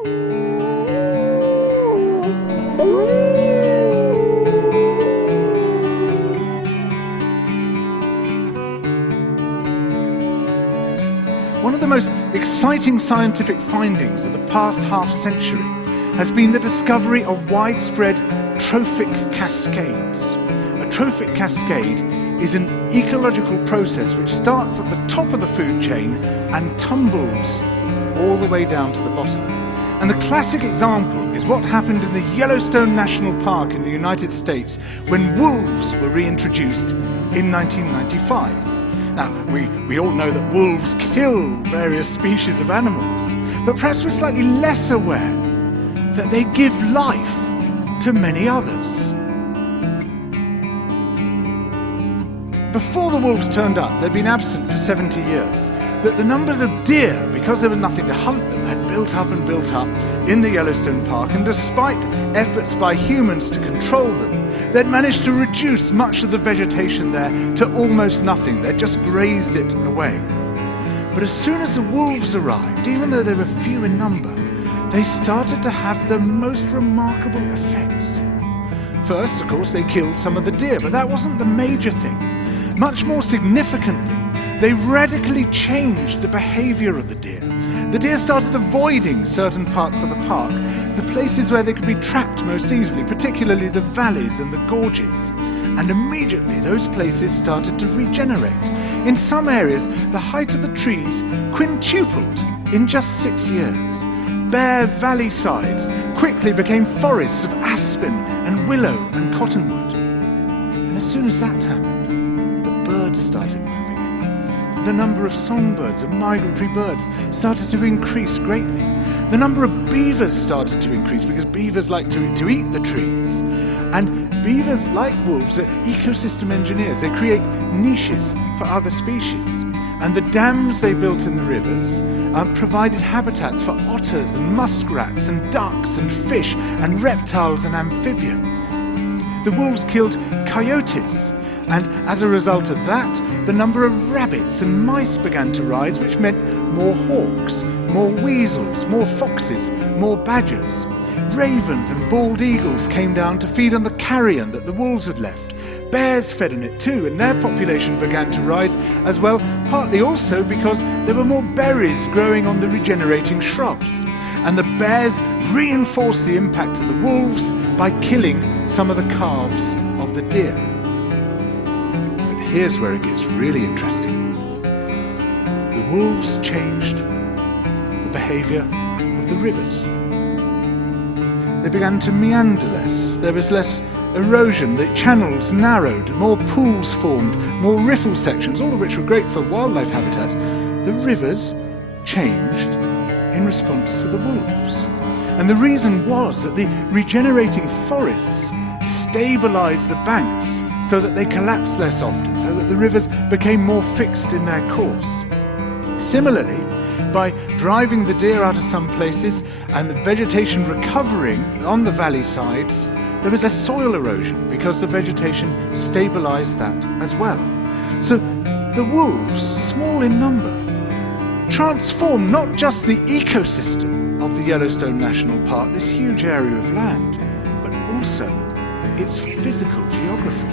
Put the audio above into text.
One of the most exciting scientific findings of the past half-century has been the discovery of widespread trophic cascades. A trophic cascade is an ecological process which starts at the top of the food chain and tumbles all the way down to the bottom. And the classic example is what happened in the Yellowstone National Park in the United States when wolves were reintroduced in 1995. Now, we all know that wolves kill various species of animals, but perhaps we're slightly less aware that they give life to many others. Before the wolves turned up, they'd been absent for 70 years, but the numbers of deer, because there was nothing to hunt them, had built up in the Yellowstone Park, and despite efforts by humans to control them, they'd managed to reduce much of the vegetation there to almost nothing. They'd just grazed it away. But as soon as the wolves arrived, even though they were few in number, they started to have the most remarkable effects. First, of course, they killed some of the deer, but that wasn't the major thing. Much more significantly, they radically changed the behavior of the deer. The deer started avoiding certain parts of the park, the places where they could be trapped most easily, particularly the valleys and the gorges. And immediately those places started to regenerate. In some areas, the height of the trees quintupled in just 6 years. Bare valley sides quickly became forests of aspen and willow and cottonwood. And as soon as that happened, the birds started moving. The number of songbirds, of migratory birds, started to increase greatly. The number of beavers started to increase because beavers like to eat the trees. And beavers, like wolves, are ecosystem engineers. They create niches for other species. And the dams they built in the rivers provided habitats for otters and muskrats and ducks and fish and reptiles and amphibians. The wolves killed coyotes. And as a result of that, the number of rabbits and mice began to rise, which meant more hawks, more weasels, more foxes, more badgers. Ravens and bald eagles came down to feed on the carrion that the wolves had left. Bears fed on it too, and their population began to rise as well, partly also because there were more berries growing on the regenerating shrubs. And the bears reinforced the impact of the wolves by killing some of the calves of the deer. Here's where it gets really interesting. The wolves changed the behavior of the rivers. They began to meander less. There was less erosion. The channels narrowed. More pools formed. More riffle sections, all of which were great for wildlife habitats. The rivers changed in response to the wolves. And the reason was that the regenerating forests stabilized the banks so that they collapsed less often, so that the rivers became more fixed in their course. Similarly, by driving the deer out of some places and the vegetation recovering on the valley sides, there was less soil erosion because the vegetation stabilized that as well. So the wolves, small in number, transformed not just the ecosystem of the Yellowstone National Park, this huge area of land, but also its physical geography.